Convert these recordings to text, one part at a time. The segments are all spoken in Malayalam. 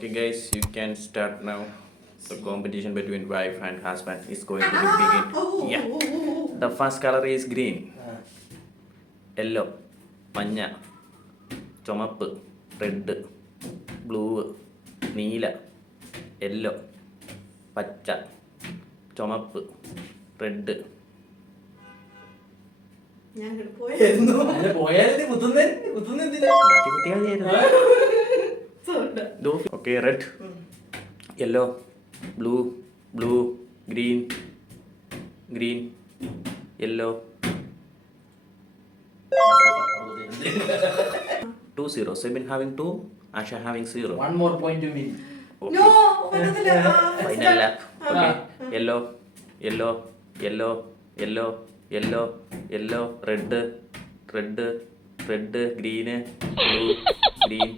Okay, guys, you can start now. The competition between wife and husband is going to begin. Yeah. The first color is green, yellow, മഞ്ഞ, ചുമപ്പ്, റെഡ്, ബ്ലൂ, നീല, യെല്ലോ, പച്ച, ചുമപ്പ്, red. Okay, red, yellow, blue, green, yellow. 2 0. Sebin having 2, Asha having 0. 1 more point to me. Okay. No, Final lap. Okay. Yellow, red, green, blue, green.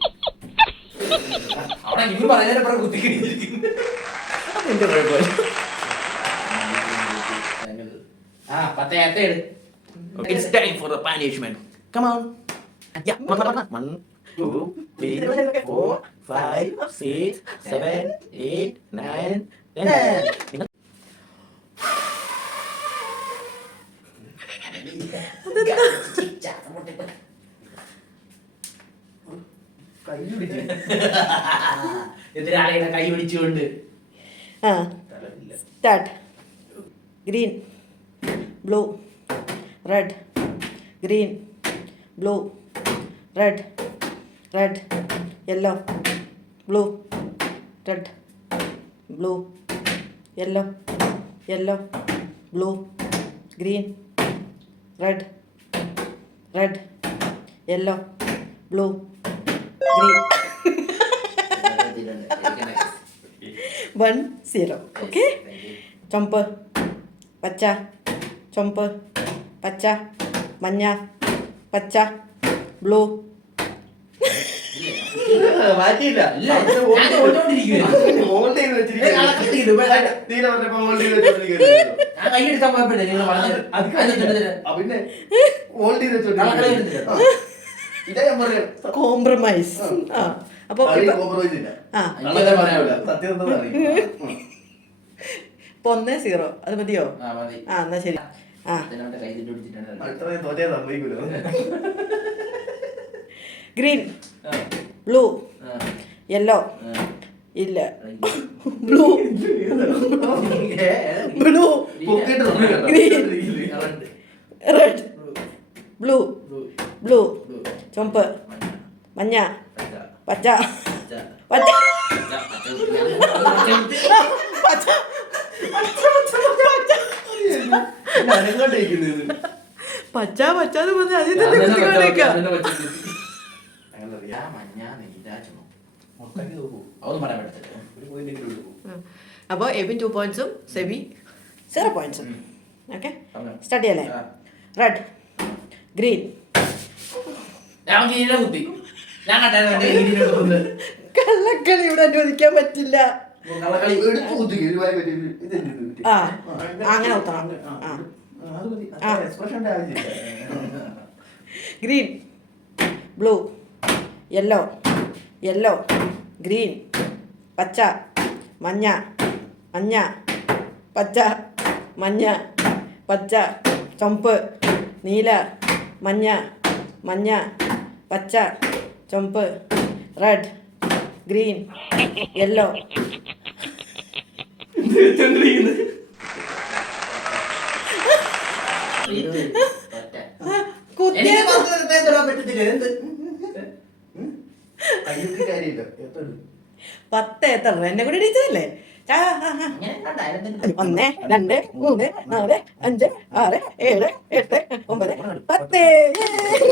അവിടെ നിങ്ങൾ പറയുന്നതിനെ കുത്തിക്കിടിച്ചിരിക്കുന്നു. എന്റെ കുഴപ്പമില്ല. It's time for the punishment. Come on. Yeah. 1, 2, 3, 4, 5, 6, 7, 8, 9, 10. എതിരാളികളെ കൈ പിടിച്ചുകൊണ്ട് start. Green, blue, red, green, blue, red, yellow, blue, red, blue, yellow, blue, green, red, yellow, blue, green. 1 0. Okay. ചുമപ്പ്, പച്ച, ചുമപ്പ്, പച്ച, മഞ്ഞ, പച്ച, ബ്ലൂ. മാറ്റിയില്ല. കൈയെടുക്കാൻ പോയപ്പോഴേ നിങ്ങൾ പറഞ്ഞത് കോംപ്രമൈസ്. അപ്പൊ ഇപ്പൊ 1-0. അത് മതിയോ? എന്നാ ശരി. ഗ്രീൻ, ബ്ലൂ, യെല്ലോ, ഇല്ല, ബ്ലൂ, ഗ്രീൻ, റെഡ്, ബ്ലൂ, ചുമപ്പ്, മഞ്ഞ, പച്ച, പച്ച, പച്ചാന്ന് പറഞ്ഞ അതിൽ തന്നെ കുത്തിക്കൊണ്ടിരിക്കാം. അപ്പോൾ എബിൻ 2 പോയിന്റ്സും സെബി 0 പോയിന്റ്സും. ഓക്കെ, സ്റ്റാർട്ട് ചെയ്യല്ലേ? Red, green. കള്ളക്കളി ഇവിടെ അനുവദിക്കാൻ പറ്റില്ല. അങ്ങനെ ഒത്തണം. ഗ്രീൻ, ബ്ലൂ, യെല്ലോ, ഗ്രീൻ, പച്ച, മഞ്ഞ, പച്ച, ചുമപ്പ്, നീല, മഞ്ഞ, പച്ച, ചുമപ്പ്, റെഡ്, ഗ്രീൻ, യെല്ലോ. പത്ത് എത്ര എന്നെ കൂടെ ഇടിച്ചതല്ലേ? 1 2 3 4 5 6 7 8 9 10.